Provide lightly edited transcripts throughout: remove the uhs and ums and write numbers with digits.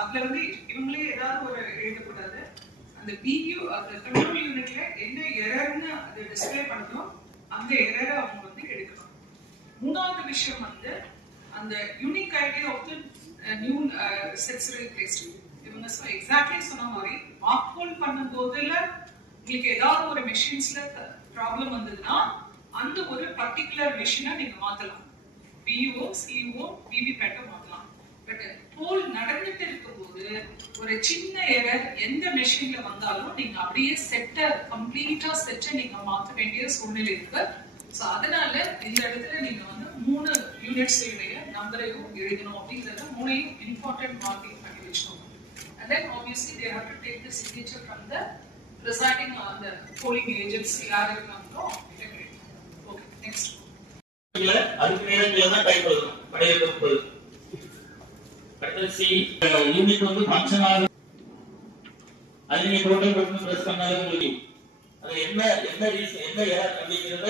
அதுல வந்து இவங்களே ஏதாவது ஒரு எழுதக்கூடாது. அந்த பியூ அந்த கண்ட்ரோல் யூனிட்ல என்ன எரர்னு அது டிஸ்பிளே பண்ணணும், அந்த எரரை அவங்க வந்து எடுக்கணும். மூணாவது விஷயம் வந்து அந்த unique ID of the new sets replaced. இவங்க எக்ஸாக்ட்லி சொன்ன மாதிரி மார்க் ஹோல் பண்ணும் போதுல உங்களுக்கு ஏதாவது ஒரு மெஷின்ஸ்ல ப்ராப்ளம் வந்ததுன்னா அந்த ஒரு பர்டிகுலர் மெஷினை நீங்க மாத்தலாம். பியூஓ சிஓ விவிபேட்டோ மாத்தலாம். பட் ஹோல் நடந்துட்டு இருக்கும்போது ஒரு சின்ன எரர் எந்த மெஷின்ல வந்தாலும் நீங்க அப்படியே கம்ப்ளீட்டா செட்டை நீங்க மாற்ற வேண்டிய சூழ்நிலை இருக்கு. சோ அதனால இந்த இடத்துல நீங்க வந்து 3 யூனிட்ஸ் நம்பரையும் எழுதணும் அப்படிங்கறத 3ஐயும் இம்பார்ட்டன்ட் மார்க்கிங் பண்ணி வச்சுக்கோங்க. And then obviously they have to take the signature from the presiding on the polling agents யார் இருக்காங்களோ. Okay next. அதுக்கு நேரத்துல தான் டைப் எழுதணும். படையெடுப்பு கடைசி யூனிட் வந்து ஃபங்க்ஷன் ஆகுது. அது நீங்க டோட்டல் பட்டன் பிரஸ் பண்ணாலே உங்களுக்கு அது என்ன ரீசன் என்ன எரர் அப்படிங்கறத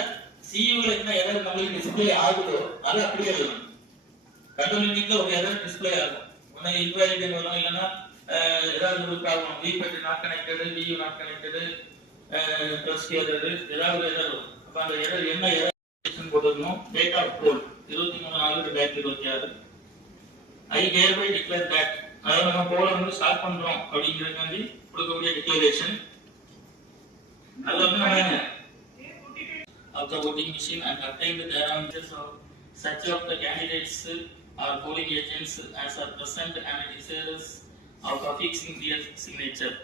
சியூல என்ன எரர் நம்மளுக்கு டிஸ்ப்ளே ஆகுதோ அதை அப்படியே எழுதணும். கண்ட்ரோல் யூனிட்ல ஒரு எரர் டிஸ்ப்ளே ஆகும். ஒண்ணு இன்வாலிட் வரும், இல்லைன்னா ஏதாவது ஒரு problem VBAT not connected, view not connected, plus error ஏதாவது ஒரு எரர் வரும். அப்ப அந்த எரர் என்ன எரர் போட்டுக்கணும். Date of poll 23/4/2026. I hereby declare that அதாவது நம்ம போல வந்து ஸ்டார்ட் பண்றோம் அப்படிங்கறதுக்காண்டி கொடுக்கக்கூடிய டிக்ளரேஷன். அது வந்து நம்ம of the voting machine and obtain the parameters of such of the candidates or polling agents as are present and desirous of affixing their signature.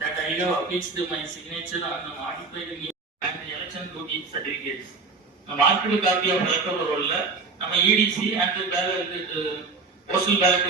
That I have affixed my signature on the modified and the election duty certificates. Marked copy of electoral roll நம்ம EDC and ballot postal ballot